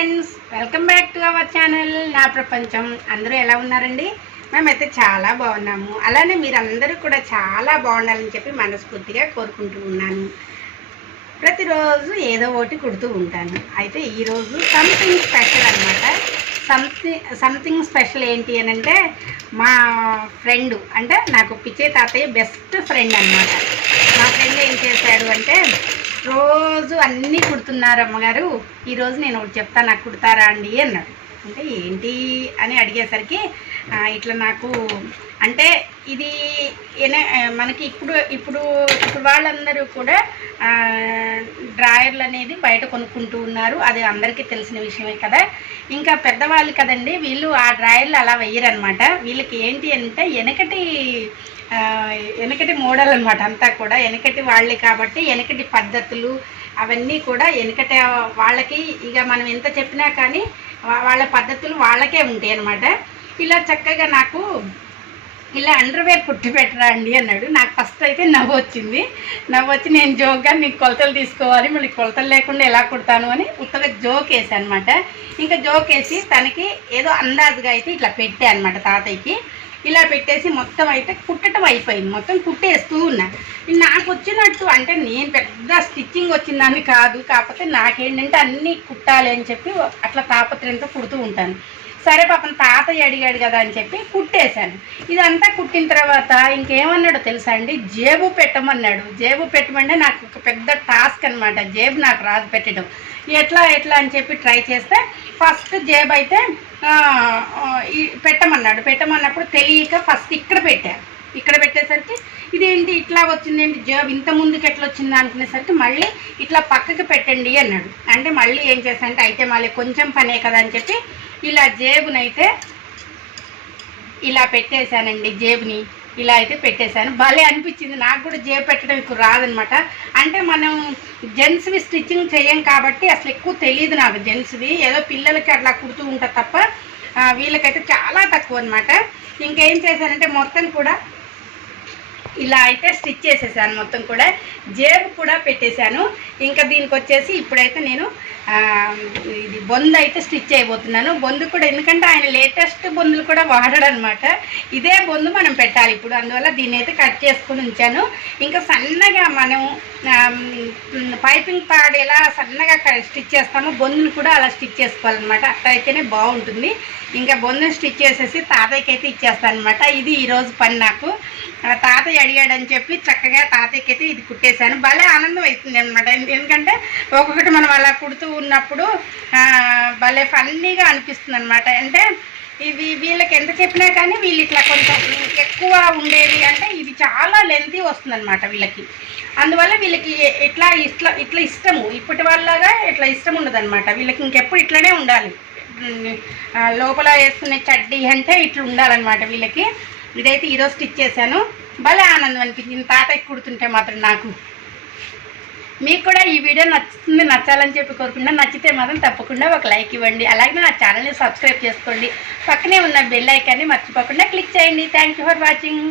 Friends welcome back to our channel నా ప్రపంచం. అందరూ ఎలా ఉన్నారండి? మేమైతే చాలా బాగున్నాము. అలానే మీరందరూ కూడా చాలా బాగుండాలని చెప్పి మనస్ఫూర్తిగా కోరుకుంటూ ఉన్నాను. ప్రతిరోజు ఏదో ఒకటి కుడుతూ ఉంటాను. అయితే ఈరోజు సంథింగ్ స్పెషల్ అనమాట సంథింగ్ సంథింగ్ స్పెషల్ ఏంటి అని అంటే మా ఫ్రెండ్ అంటే నాకు పిచ్చే తాతయ్య బెస్ట్ ఫ్రెండ్ అనమాట మా ఫ్రెండ్ ఏం చేశాడు అంటే రోజు అన్నీ కుడుతున్నారు అమ్మగారు. ఈరోజు నేను ఒకటి చెప్తా నాకు కుడతారా అండి అన్నాడు. అంటే ఏంటి అని అడిగేసరికి ఇట్లా నాకు అంటే ఇది మనకి ఇప్పుడు ఇప్పుడు ఇప్పుడు వాళ్ళందరూ కూడా డ్రాయర్లు అనేది బయట కొనుక్కుంటూ ఉన్నారు. అది అందరికీ తెలిసిన విషయమే కదా. ఇంకా పెద్దవాళ్ళు కదండి వీళ్ళు ఆ డ్రాయర్లు అలా వేయరనమాట వీళ్ళకి ఏంటి అంటే వెనకటి వెనకటి మోడల్ అనమాట అంతా కూడా. వెనకటి వాళ్ళే కాబట్టి వెనకటి పద్ధతులు అవన్నీ కూడా వెనకటి వాళ్ళకి ఇక మనం ఎంత చెప్పినా కానీ వాళ్ళ పద్ధతులు వాళ్ళకే ఉంటాయి అనమాట ఇలా చక్కగా నాకు ఇలా అండర్వేర్ కుట్టి పెట్టరా అండి అన్నాడు. నాకు ఫస్ట్ అయితే నవ్వు వచ్చింది. నవ్వు వచ్చి నేను జోక్గా నీకు కొలతలు తీసుకోవాలి మళ్ళీ కొలతలు లేకుండా ఎలా కుడతాను అని ఉత్తగా జోక్ వేసాను అనమాట ఇంకా జోక్ వేసి తనకి ఏదో అందాజుగా అయితే ఇట్లా పెట్టా అనమాట తాతయ్యకి. ఇలా పెట్టేసి మొత్తం అయితే కుట్టడం అయిపోయింది. మొత్తం కుట్టేస్తూ ఉన్నా. నాకు వచ్చినట్టు అంటే నేను పెద్ద స్టిచ్చింగ్ వచ్చిందని కాదు. కాకపోతే నాకేంటంటే అన్నీ కుట్టాలి అని చెప్పి అట్లా తాపత్రయంతో కుడుతూ ఉంటాను. సరే పాపం తాతయ్య అడిగాడు కదా అని చెప్పి కుట్టేశాను. ఇదంతా కుట్టిన తర్వాత ఇంకేమన్నాడో తెలుసా అండి? జేబు పెట్టమన్నాడు. జేబు పెట్టమంటే నాకు ఒక పెద్ద టాస్క్ అనమాట జేబు నాకు రాదు పెట్టడం. ఎట్లా ఎట్లా అని చెప్పి ట్రై చేస్తే ఫస్ట్ జేబు అయితే పెట్టమన్నాడు. పెట్టమన్నప్పుడు తెలియక ఫస్ట్ ఇక్కడ పెట్టాను ఇక్కడ పెట్టేసరికి ఇదేంటి ఇట్లా వచ్చిందేంటి జాబ్? ఇంత ముందుకు ఎట్లా వచ్చింది అనుకునేసరికి మళ్ళీ ఇట్లా పక్కకి పెట్టండి అన్నాడు. అంటే మళ్ళీ ఏం చేశానంటే అయితే మళ్ళీ కొంచెం పనే కదా అని చెప్పి ఇలా జేబునైతే ఇలా పెట్టేశానండి జేబుని ఇలా అయితే పెట్టేశాను. భలే అనిపించింది. నాకు కూడా జేబు పెట్టడం ఎక్కువ రాదనమాట. అంటే మనం జెంట్స్వి స్టిచ్చింగ్ చేయం కాబట్టి అసలు ఎక్కువ తెలియదు నాకు జెంట్స్వి ఏదో పిల్లలకి అట్లా కుడుతూ ఉంటా తప్ప వీళ్ళకైతే చాలా తక్కువ అనమాట ఇంకేం చేశానంటే మొత్తం కూడా ఇలా అయితే స్టిచ్ చేసేసాను మొత్తం కూడా. జేబు కూడా పెట్టేశాను. ఇంకా దీనికి వచ్చేసి ఇప్పుడైతే నేను ఇది బొందు అయితే స్టిచ్ చేయబోతున్నాను. బొందు కూడా ఎందుకంటే ఆయన లేటెస్ట్ బొందులు కూడా వాడడం అనమాట ఇదే బొందు మనం పెట్టాలి ఇప్పుడు. అందువల్ల దీన్ని అయితే కట్ చేసుకుని ఉంచాను. ఇంకా సన్నగా మనం పైపింగ్ ప్యాడ్ ఎలా సన్నగా క- స్టిచ్ చేస్తామో. బొందును కూడా అలా స్టిచ్ చేసుకోవాలన్నమాట. అట్లా అయితేనే బాగుంటుంది. ఇంకా బొందుని స్టిచ్ చేసేసి తాతయ్యకి అయితే ఇచ్చేస్తాను అనమాట ఇది ఈరోజు పని నాకు. తాతయ్య అడిగాడని చెప్పి చక్కగా తాతయ్యకైతే ఇది కుట్టేశాను. భలే ఆనందం అవుతుంది అనమాట ఎందుకంటే ఒక్కొక్కటి మనం అలా కుడుతూ ఉన్నప్పుడు భలే ఫన్నీగా అనిపిస్తుంది అనమాట అంటే ఇవి వీళ్ళకి ఎంత చెప్పినా కానీ వీళ్ళు ఇట్లా కొంచెం ఎక్కువ ఉండేది అంటే ఇది చాలా లెంతీ వస్తుంది అనమాట వీళ్ళకి. అందువల్ల వీళ్ళకి ఇట్లా ఇట్లా ఇట్లా ఇష్టము. ఇప్పటి వాళ్ళగా ఇట్లా ఇష్టం ఉండదన్నమాట. వీళ్ళకి ఇంకెప్పుడు ఇట్లనే ఉండాలి. లోపల వేసుకునే చడ్డీ అంటే ఇట్లా ఉండాలన్నమాట వీళ్ళకి. ఇదైతే ఈరోజు స్టిచ్ చేశాను. భలే ఆనందం అనిపించింది. తాతయ్య కుడుతుంటే మాత్రం నాకు. మీకు కూడా ఈ వీడియో నచ్చుతుంది నచ్చాలని చెప్పి కోరుకుంటే నచ్చితే మాత్రం తప్పకుండా ఒక లైక్ ఇవ్వండి. అలాగే నా ఛానల్ని సబ్స్క్రైబ్ చేసుకోండి. పక్కనే ఉన్న బెల్ ఐకాన్ని మర్చిపోకుండా క్లిక్ చేయండి. థ్యాంక్ యూ ఫర్ వాచింగ్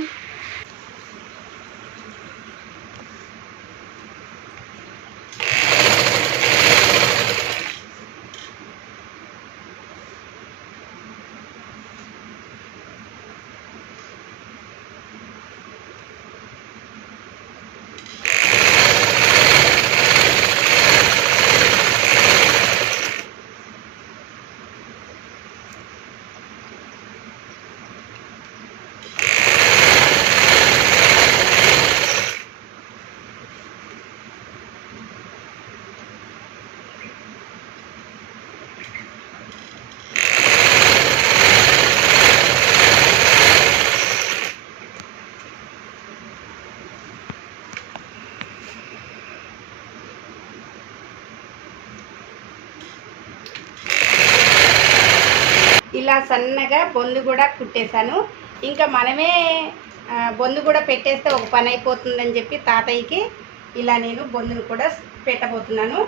ఇలా సన్నగా బొందు కూడా కుట్టేశాను. ఇంకా మనమే బొందు కూడా పెట్టేస్తే ఒక పని అయిపోతుందని చెప్పి తాతయ్యకి ఇలా నేను బొందును కూడా పెట్టబోతున్నాను.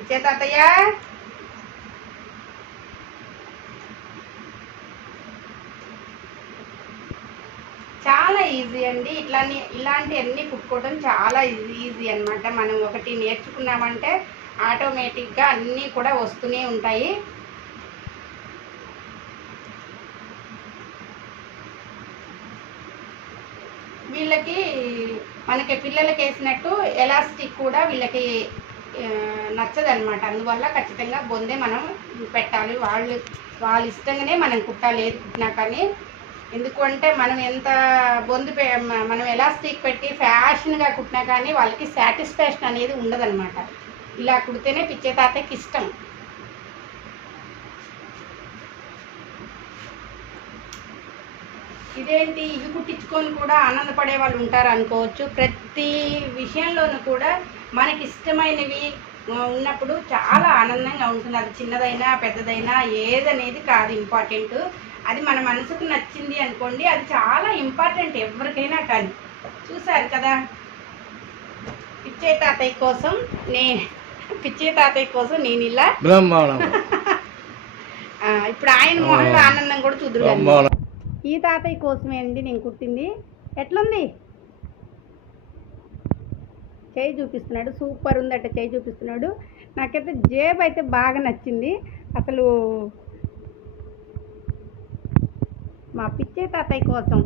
ఇచ్చే తాతయ్య. చేయండి. ఈజీ ఇలాంటివన్నీ చూడండి కుట్టుకోవడం చాలా ఈజీ అనమాట మనం ఒకటి నేర్చుకున్నామంటే ఆటోమేటిక్గా అన్నీ కూడా వస్తూనే ఉంటాయి. వీళ్ళకి మనకి పిల్లలకి వేసినట్టు ఎలాస్టిక్ కూడా వీళ్ళకి నచ్చదనమాట అందువల్ల ఖచ్చితంగా బొందే మనం పెట్టాలి. వాళ్ళు వాళ్ళ ఇష్టంగానే మనం కుట్టాలి. ఏది కుట్టినా కానీ ఎందుకంటే మనం ఎంత బొందు పె- మ- మనం ఎలాస్టిక్ పెట్టి ఫ్యాషన్గా కుట్టినా కానీ వాళ్ళకి సాటిస్ఫాక్షన్ అనేది ఉండదన్నమాట. ఇలా కుడితేనే పిచ్చే తాతకి ఇష్టం. ఇదేంటి? ఇవి కుట్టించుకొని కూడా ఆనందపడే వాళ్ళు ఉంటారు అనుకోవచ్చు. ప్రతి విషయంలోనూ కూడా మనకి ఇష్టమైనవి ఉన్నప్పుడు చాలా ఆనందంగా ఉంటుంది. అది చిన్నదైనా పెద్దదైనా ఏదనేది కాదు ఇంపార్టెంట్. అది మన మనసుకు నచ్చింది అనుకోండి అది చాలా ఇంపార్టెంట్ ఎవరికైనా కానీ. చూసారు కదా? పిచ్చే తాతయ్య కోసం నే పిచ్చే తాతయ్య కోసం నేను ఇలా. ఇప్పుడు ఆయన మొహంలో ఆనందం కూడా. బ్రహ్మాండం. ఈ తాతయ్య కోసమే అండి నేను కుట్టింది. ఎట్లుంది? చేయి చూపిస్తున్నాడు. సూపర్ ఉందట చేయి చూపిస్తున్నాడు. నాకైతే జేబు అయితే బాగా నచ్చింది. అసలు మా పిచ్చే తాతయ్య కోసం